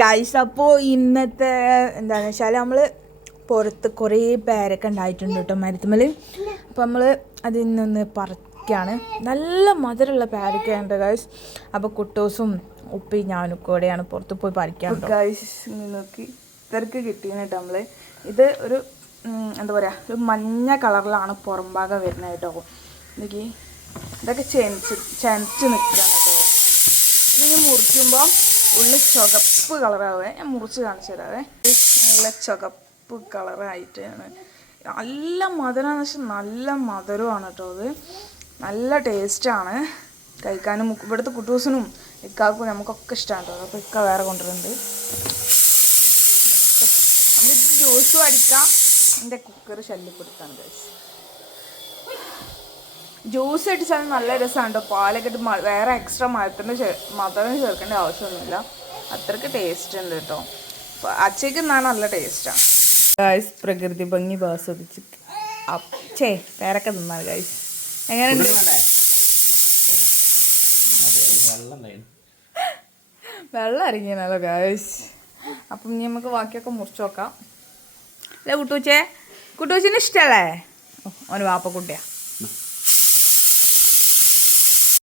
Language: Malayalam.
ഗൈസ്, അപ്പോൾ ഇന്നത്തെ എന്താണെന്ന് വെച്ചാൽ നമ്മൾ പുറത്ത് കുറേ പേരൊക്കെ ഉണ്ടായിട്ടുണ്ട് കേട്ടോ മരത്തുമ്മൽ. അപ്പോൾ നമ്മൾ അതിൽ നിന്ന് പറിക്കുകയാണ്. നല്ല മധുരമുള്ള പേരൊക്കെയുണ്ട് ഗൈസ്. അപ്പോൾ കുട്ടൂസും ഉപ്പി ഞാനും കൂടെയാണ് പുറത്ത് പോയി പറിക്കാൻ. ഗൈസ് നോക്കി ഇത്രക്ക് കിട്ടിയെന്ന് കേട്ടോ നമ്മൾ. ഇത് ഒരു എന്താ പറയുക, ഒരു മഞ്ഞ കളറിലാണ് പുറം ഭാഗം വരുന്നത് കേട്ടോ. എനിക്ക് ഇതൊക്കെ ചെനച്ച് നിൽക്കുകയാണ് കേട്ടോ. ഇതിന് മുറിക്കുമ്പോൾ ഉള്ളിൽ ചുവപ്പ് കളറാവേ. ഞാൻ മുറിച്ച് കാണിച്ചു തരാവേ. നല്ല ചുവപ്പ് കളറായിട്ടാണ്. നല്ല മധുരമാണെന്ന് വെച്ചാൽ നല്ല മധുരമാണ് കേട്ടോ. അത് നല്ല ടേസ്റ്റാണ് കഴിക്കാനും. ഇവിടുത്തെ കുട്ടൂസിനും ഇക്കാക്കും നമുക്കൊക്കെ ഇഷ്ടമാണ് കേട്ടോ. അപ്പോൾ ഇക്ക വേറെ കൊണ്ടുവരുന്നുണ്ട്. നമുക്കിത് ജ്യൂസും അടിക്കാം. എൻ്റെ കുക്കർ ശല്യപ്പെടുത്താണ് ഗൈസ്. ജ്യൂസ് അടിച്ചാൽ നല്ല രസമാണ് കേട്ടോ. പാലൊക്കെ ഇട്ട് വേറെ എക്സ്ട്രാ മധുരം ചേർക്കേണ്ട ആവശ്യമൊന്നുമില്ല. അത്രയ്ക്ക് ടേസ്റ്റ് ഉണ്ട് കേട്ടോ. അച്ചയ്ക്ക് എന്നാണ് നല്ല ടേസ്റ്റാണ് ഗൈസ്. പ്രകൃതി ഭംഗി ആസ്വദിച്ച് പേരൊക്കെ തിന്നാണ് ഗൈസ്. എങ്ങനെയുണ്ട്? വെള്ളം ഇറങ്ങിയാണല്ലോ ഗൈസ്. അപ്പം ഇനി നമുക്ക് ബാക്കിയൊക്കെ മുറിച്ച് നോക്കാം. അല്ലേ കുട്ടൂച്ചേ? കുട്ടൂച്ചിന് ഇഷ്ടമല്ലേ? ഓന് വാപ്പക്കുട്ടിയാ.